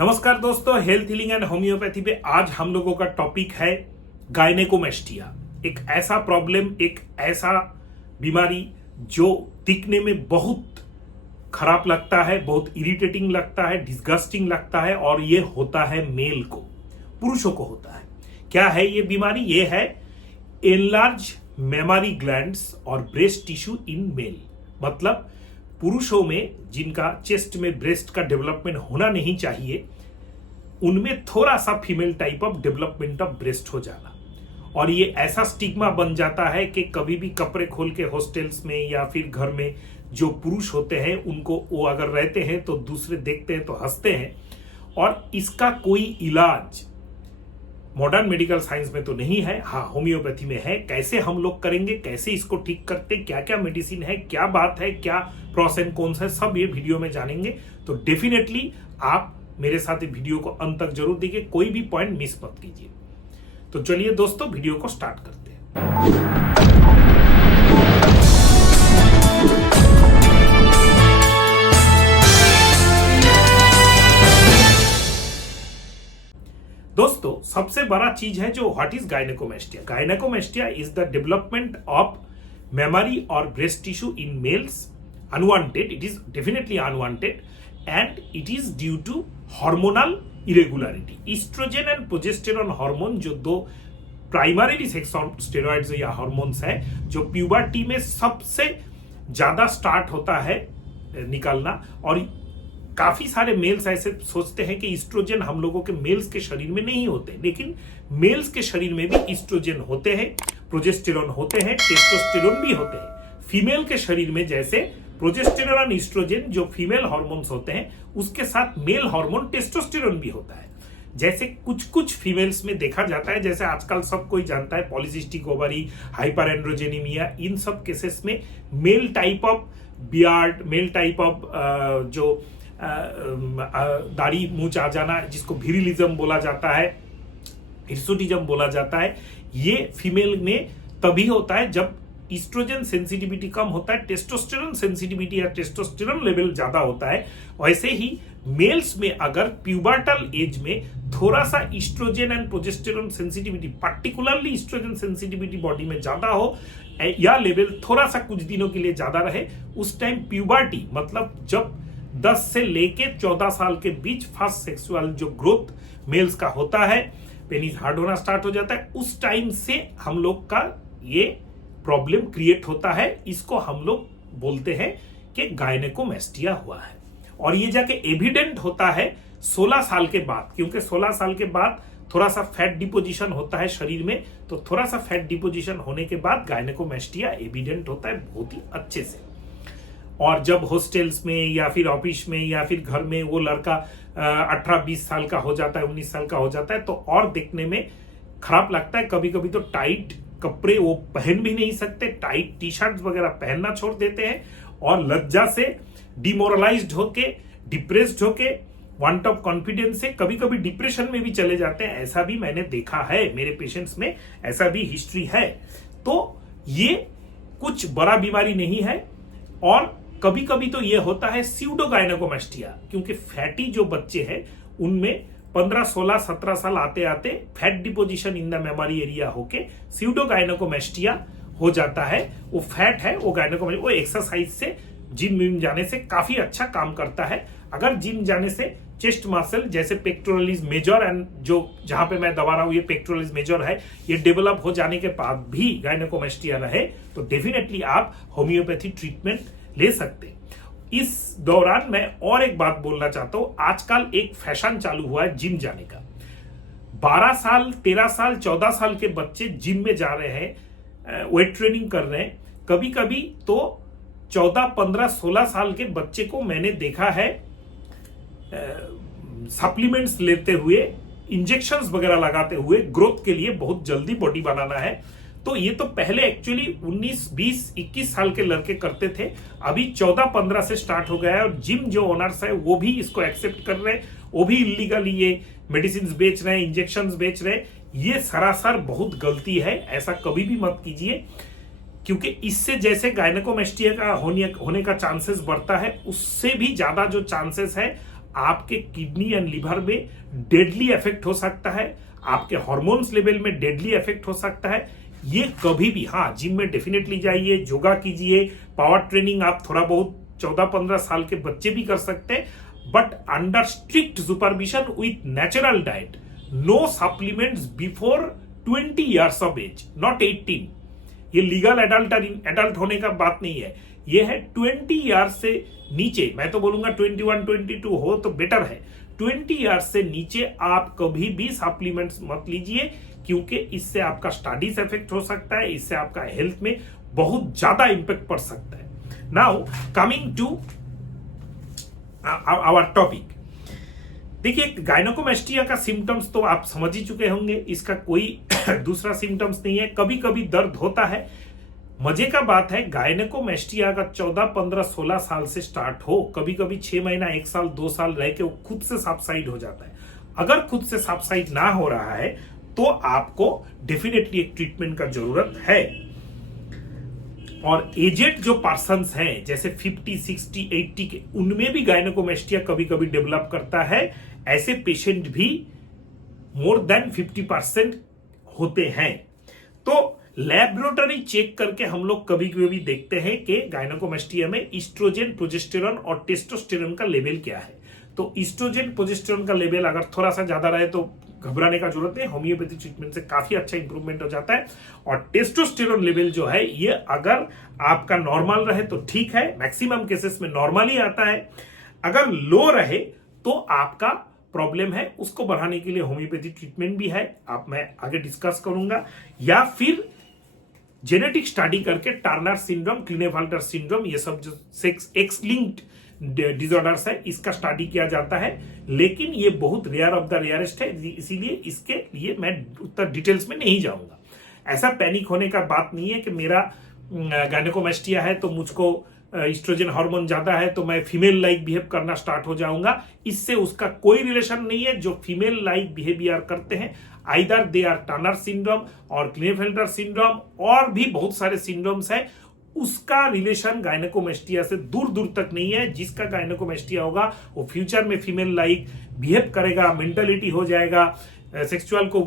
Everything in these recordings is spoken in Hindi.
नमस्कार दोस्तों, हेल्थ हीलिंग एंड होम्योपैथी पे आज हम लोगों का टॉपिक है गायनेकोमेस्टिया। एक ऐसा प्रॉब्लम, एक ऐसा बीमारी जो दिखने में बहुत खराब लगता है, बहुत इरिटेटिंग लगता है, डिस्गस्टिंग लगता है और ये होता है मेल को, पुरुषों को होता है। क्या है ये बीमारी? ये है एनलार्ज मेमोरी ग्लैंड्स और ब्रेस्ट टिश्यू इन मेल। मतलब पुरुषों में जिनका चेस्ट में ब्रेस्ट का डेवलपमेंट होना नहीं चाहिए, उनमें थोड़ा सा female type of development of breast हो जाना, और ये ऐसा स्टिग्मा बन जाता है कि कभी भी कपड़े खोल के हॉस्टल्स में या फिर घर में जो पुरुष होते हैं उनको, वो अगर रहते हैं तो दूसरे देखते हैं तो हंसते हैं। और इसका कोई इलाज मॉडर्न मेडिकल साइंस में तो नहीं है, हाँ होम्योपैथी में है। कैसे हम लोग करेंगे, कैसे इसको ठीक करते, क्या क्या मेडिसिन है, क्या बात है, क्या प्रॉस एंड कॉन्स है, सब ये वीडियो में जानेंगे। तो डेफिनेटली आप मेरे साथ वीडियो को अंत तक जरूर देखिए, कोई भी पॉइंट मिस मत कीजिए। तो चलिए दोस्तों, वीडियो को स्टार्ट करते हैं। दोस्तों, सबसे बड़ा चीज है जो what is gynaecomastia. Gynaecomastia is the development of memory और breast tissue in males unwanted. It is definitely unwanted and it is due to hormonal irregularity. Estrogen and progesterone hormone, जो दो प्राइमरी सेक्स स्टेरॉइड्स या हार्मोन्स है, जो प्यूबर्टी में सबसे ज्यादा स्टार्ट होता है निकलना। और काफी सारे मेल्स ऐसे सोचते हैं कि ईस्ट्रोजन हम लोगों के मेल्स के शरीर में नहीं होते, लेकिन मेल्स के शरीर में भी ईस्ट्रोजन होते हैं, प्रोजेस्टेरोन होते हैं, टेस्टोस्टेरोन भी होते हैं। फीमेल के शरीर में जैसे प्रोजेस्टेरोन और ईस्ट्रोजन जो फीमेल हार्मोन्स होते हैं, उसके साथ मेल हार्मोन टेस्टोस्टेरोन भी होता है। जैसे कुछ फीमेल्स में देखा जाता है, जैसे आजकल सब कोई जानता है पॉलीसिस्टिक ओवरी, हाइपर एंड्रोजेनिमिया, इन सब केसेस में male type of beard, male type of जो दाढ़ी मूंछ आ जाना, जिसको विरिलिज्म बोला जाता है, हिर्सुटिज्म बोला जाता है, ये फीमेल में तभी होता है जब ईस्ट्रोजन सेंसिटिविटी कम होता है, टेस्टोस्टेरोन सेंसिटिविटी या टेस्टोस्टेरोन लेवल ज्यादा होता है। वैसे ही मेल्स में अगर प्यूबर्टल एज में थोड़ा सा estrogen and progesterone sensitivity, particularly estrogen sensitivity body में ज्यादा हो या लेवल थोड़ा सा कुछ दिनों के लिए ज्यादा रहे, उस टाइम प्यूबर्टी, मतलब जब 10 से लेके 14 साल के बीच फर्स्ट सेक्सुअल जो ग्रोथ मेल्स का होता है, पेनिस हार्ड होना स्टार्ट हो जाता है, उस टाइम से हम लोग का ये प्रॉब्लम क्रिएट होता है। इसको हम लोग बोलते हैं कि गायनेकोमेस्टिया हुआ है। और ये जाके एविडेंट होता है 16 साल के बाद, क्योंकि 16 साल के बाद थोड़ा सा फैट डिपोजिशन होता है शरीर में, तो थोड़ा सा फैट डिपोजिशन होने के बाद गायनेकोमेस्टिया एविडेंट होता है बहुत ही अच्छे से। और जब हॉस्टल्स में या फिर ऑफिस में या फिर घर में वो लड़का 18-20 साल का हो जाता है, 19 साल का हो जाता है, तो और देखने में खराब लगता है। कभी कभी तो टाइट कपड़े वो पहन भी नहीं सकते, टाइट टी शर्ट वगैरह पहनना छोड़ देते हैं, और लज्जा से डिमोरलाइज्ड होके, डिप्रेस्ड होके, वांट ऑफ कॉन्फिडेंस से कभी कभी डिप्रेशन में भी चले जाते हैं। ऐसा भी मैंने देखा है, मेरे पेशेंट्स में ऐसा भी हिस्ट्री है। तो ये कुछ बड़ा बीमारी नहीं है। और कभी कभी तो ये होता है स्यूडो गायनेकोमेस्टिया, क्योंकि फैटी जो बच्चे हैं उनमें 15, 16, 17 साल आते आते fat deposition in the memory area होके स्यूडो गायनेकोमेस्टिया हो जाता है। वो फैट है, वो गायनेकोमेस्टिया, वो एक्सरसाइज से, जिम विम जाने से काफी अच्छा काम करता है। अगर जिम जाने से चेस्ट मसल जैसे पेक्टोरलिस मेजर एंड जो जहां पे मैं दबा रहा हूं ये पेक्टोरलिस मेजर है, ये डेवलप हो जाने के बाद भी गायनेकोमेस्टिया रहे तो डेफिनेटली आप होम्योपैथी ट्रीटमेंट ले सकते हैं। इस दौरान मैं और एक बात बोलना चाहता हूं, आजकल एक फैशन चालू हुआ है जिम जाने का। 12 साल, 13 साल, 14 साल के बच्चे जिम में जा रहे हैं, वेट ट्रेनिंग कर रहे हैं। कभी कभी तो 14, 15, 16 साल के बच्चे को मैंने देखा है सप्लीमेंट्स लेते हुए, इंजेक्शंस वगैरह लगाते हुए, ग्रोथ के लिए बहुत जल्दी बॉडी बनाना है। तो ये तो पहले एक्चुअली 19, 20, 21 साल के लड़के करते थे, अभी 14, 15 से स्टार्ट हो गया है। और जिम जो ओनर्स है वो भी इसको एक्सेप्ट कर रहे हैं, वो भी इलीगली ये मेडिसिन बेच रहे हैं, इंजेक्शन बेच रहे हैं। ये सरासर बहुत गलती है, ऐसा कभी भी मत कीजिए। क्योंकि इससे जैसे गायनेकोमेस्टिया का होने का चांसेस बढ़ता है, उससे भी ज्यादा जो चांसेस है आपके किडनी एंड लिवर में डेडली इफेक्ट हो सकता है, आपके हार्मोन्स लेवल में डेडली इफेक्ट हो सकता है। ये कभी भी, हाँ, जिम में डेफिनेटली जाइए, योगा कीजिए, पावर ट्रेनिंग आप थोड़ा बहुत 14-15 साल के बच्चे भी कर सकते हैं, but under strict supervision with natural diet, no supplements before 20 years of age, not 18। ये लीगल एडल्ट होने का बात नहीं है, ये है 20 ईयर्स से नीचे। मैं तो बोलूंगा 21-22 हो तो बेटर है। 20 ईयर्स से नीचे आप कभी भी सप्लीमेंट्स मत लीजिए, क्योंकि इससे आपका स्टडीज इफेक्ट हो सकता है, इससे आपका हेल्थ में बहुत ज्यादा इंपैक्ट पड़ सकता है। Now coming to our topic, देखिए गायनेकोमेस्टिया का सिम्टम्स तो आप समझ ही चुके होंगे, इसका कोई दूसरा सिम्टम्स नहीं है। कभी कभी दर्द होता है। मजे का बात है, गायनेकोमेस्टिया का 14, 15, 16 साल से स्टार्ट हो, कभी कभी 6 महीना, 1 साल, 2 साल रह के वो खुद से सबसाइड हो जाता है। अगर खुद से सबसाइड ना हो रहा है तो आपको डेफिनेटली एक ट्रीटमेंट का जरूरत है। और एजेड जो पर्सन्स हैं, जैसे 50, 60, 80 के, उनमें भी गायनेकोमेस्टिया कभी कभी डेवलप करता है। ऐसे पेशेंट भी मोर देन 50% होते हैं। तो लैबोरेटरी चेक करके हम लोग कभी कभी देखते हैं कि गायनेकोमेस्टिया में ईस्ट्रोजन, प्रोजेस्टेरॉन और टेस्टोस्टेरोन का लेवल क्या है। तो ईस्ट्रोजन, प्रोजेस्टेरॉन का लेवल अगर थोड़ा सा ज्यादा रहे तो घबराने का जरूरत नहीं, होम्योपैथी ट्रीटमेंट से काफी अच्छा इंप्रूवमेंट हो जाता है। और टेस्टोस्टेरोन लेवल जो है, ये अगर आपका नॉर्मल रहे तो ठीक है, मैक्सिमम केसेस में नॉर्मल ही आता है। अगर लो रहे तो आपका प्रॉब्लम है, उसको बढ़ाने के लिए होम्योपैथी ट्रीटमेंट भी है, मैं आगे डिस्कस करूंगा। या फिर जेनेटिक स्टडी करके टर्नर सिंड्रोम, क्लिनेफेल्टर सिंड्रोम, ये सब जो सेक्स एक्स लिंक्ड डिसऑर्डर्स है, इसका स्टडी किया जाता है, लेकिन ये बहुत रेयर ऑफ द रेयरेस्ट है, इसीलिए इसके लिए मैं उतना डिटेल्स में नहीं जाऊंगा। ऐसा पैनिक होने का बात नहीं है कि मेरा गायनेकोमेस्टिया है तो मुझको ईस्ट्रोजन हार्मोन ज्यादा है तो मैं फीमेल लाइक बिहेव करना स्टार्ट हो जाऊंगा। इससे उसका कोई रिलेशन नहीं है। जो फीमेल लाइक बिहेवियर करते हैं, either they are Turner syndrome और क्लिनेफेल्टर सिंड्रोम और भी बहुत सारे सिंड्रोम्स है, उसका रिलेशन गायनेकोमेस्टिया से दूर दूर तक नहीं है। जिसका गायनेकोमेस्टिया होगा वो फ्यूचर में फीमेल लाइक बिहेव करेगा, मेंटलिटी हो जाएगा, सेक्सुअल को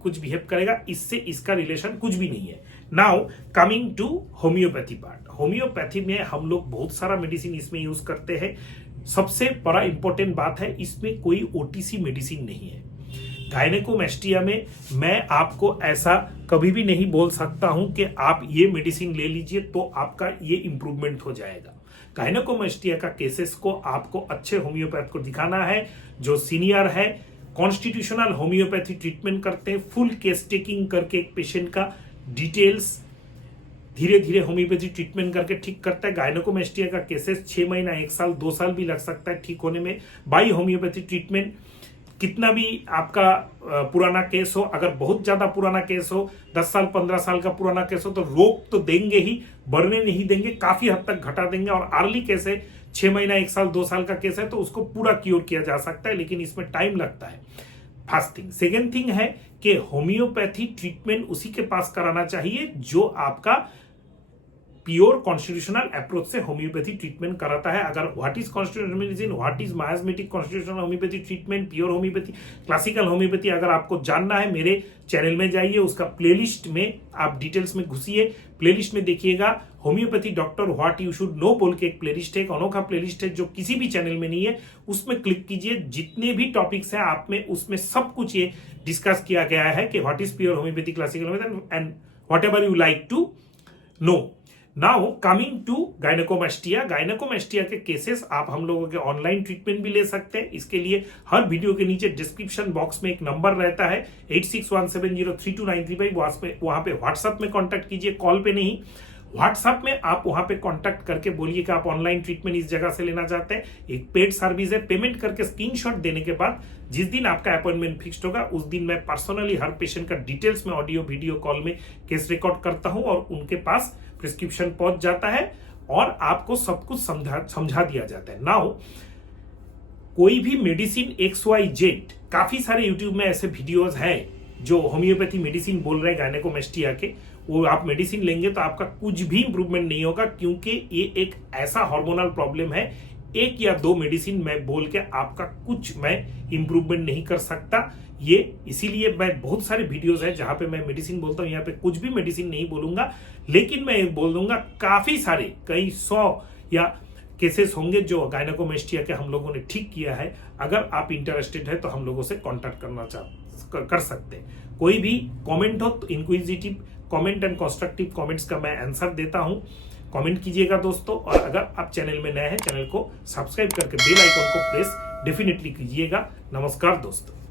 कुछ बिहेव करेगा, इससे इसका रिलेशन कुछ भी नहीं है। Now coming to homoeopathy part, homoeopathy में हम लोग बहुत सारा मेडिसिन इसमें यूज करते हैं। सबसे बड़ा इंपॉर्टेंट बात है, इसमें कोई ओटीसी मेडिसिन नहीं है। गायनेकोमेस्टिया में मैं आपको ऐसा कभी भी नहीं बोल सकता हूं कि आप ये मेडिसिन ले लीजिए तो आपका ये इंप्रूवमेंट हो जाएगा। गायनेकोमेस्टिया का केसेस को आपको अच्छे होम्योपैथ को दिखाना है, जो सीनियर है, कॉन्स्टिट्यूशनल होम्योपैथी ट्रीटमेंट करते हैं, फुल केस टेकिंग करके एक पेशेंट का डिटेल्स धीरे धीरे होम्योपैथी ट्रीटमेंट करके ठीक करता है। गायनेकोमेस्टिया का केसेस 6 महीना, 1 साल, 2 साल भी लग सकता है ठीक होने में बाई होम्योपैथी ट्रीटमेंट। कितना भी आपका पुराना केस हो, अगर बहुत ज्यादा पुराना केस हो, 10 साल 15 साल का पुराना केस हो, तो रोक तो देंगे ही, बढ़ने नहीं देंगे, काफी हद तक घटा देंगे। और अर्ली केस है, 6 महीना, 1 साल, 2 साल का केस है, तो उसको पूरा क्योर किया जा सकता है, लेकिन इसमें टाइम लगता है। First thing. सेकेंड थिंग है कि होम्योपैथी ट्रीटमेंट उसी के पास कराना चाहिए जो आपका प्योर कॉन्स्टिट्यूशनल अप्रोच से होम्योपैथी ट्रीटमेंट कराता है। अगर what is constitutional medicine, what is miasmatic constitutional homeopathy treatment, pure homeopathy, classical homeopathy, अगर आपको जानना है मेरे चैनल में जाइए, उसका प्लेलिस्ट में आप डिटेल्स में घुसिए, प्लेलिस्ट में देखिएगा homeopathy doctor what you should know बोल के एक प्लेलिस्ट है, एक अनोखा प्लेलिस्ट है जो किसी भी चैनल में नहीं है, उसमें क्लिक कीजिए। जितने भी टॉपिक्स हैं आप में, उसमें सब कुछ ये डिस्कस किया गया है कि what is pure homeopathy, classical homoeopathy and whatever you like to know. Now coming to gynaecomastia. Gynaecomastia के केसेस आप हम लोगों के ऑनलाइन ट्रीटमेंट भी ले सकते हैं। इसके लिए हर वीडियो के नीचे डिस्क्रिप्शन बॉक्स में एक नंबर रहता है 8617032935, वहां पे व्हाट्सएप में कांटेक्ट कीजिए, कॉल पे नहीं। व्हाट्सएप में आप वहां पे कांटेक्ट करके बोलिए कि आप ऑनलाइन ट्रीटमेंट इस जगह से लेना चाहते हैं। एक पेड सर्विस है, पेमेंट करके स्क्रीनशॉट देने के बाद जिस दिन आपका अपॉइंटमेंट फिक्स्ड होगा उस दिन मैं पर्सनली हर पेशेंट का डिटेल्स में ऑडियो वीडियो कॉल में केस रिकॉर्ड करता हूं और उनके पास प्रिस्क्रिप्शन पहुंच जाता है और आपको सब कुछ समझा दिया जाता है। नाउ कोई भी मेडिसिन XYZ, काफी सारे यूट्यूब में ऐसे वीडियोस हैं जो होम्योपैथी मेडिसिन बोल रहे हैं गायनेकोमेस्टिया के, वो आप मेडिसिन लेंगे तो आपका कुछ भी इंप्रूवमेंट नहीं होगा, क्योंकि ये एक ऐसा हार्मोनल प्रॉब्लम है, एक या दो मेडिसिन मैं बोल के आपका कुछ मैं इंप्रूवमेंट नहीं कर सकता। ये इसीलिए मैं बहुत सारे वीडियोस है जहां पे मैं मेडिसिन बोलता हूं, यहाँ पे कुछ भी मेडिसिन नहीं बोलूंगा, लेकिन मैं एक बोल दूंगा काफी सारे कई 100 या केसेस होंगे जो गायनेकोमेस्टिया के हम लोगों ने ठीक किया है। अगर आप इंटरेस्टेड है तो हम लोगों से कांटेक्ट कर सकते हैं। कोई भी कमेंट हो तो inquisitive comment and constructive comments का मैं आंसर देता हूं। कमेंट कीजिएगा दोस्तों, और अगर आप चैनल में नए हैं चैनल को सब्सक्राइब करके बेल आइकन को प्रेस डेफिनेटली कीजिएगा। नमस्कार दोस्तों।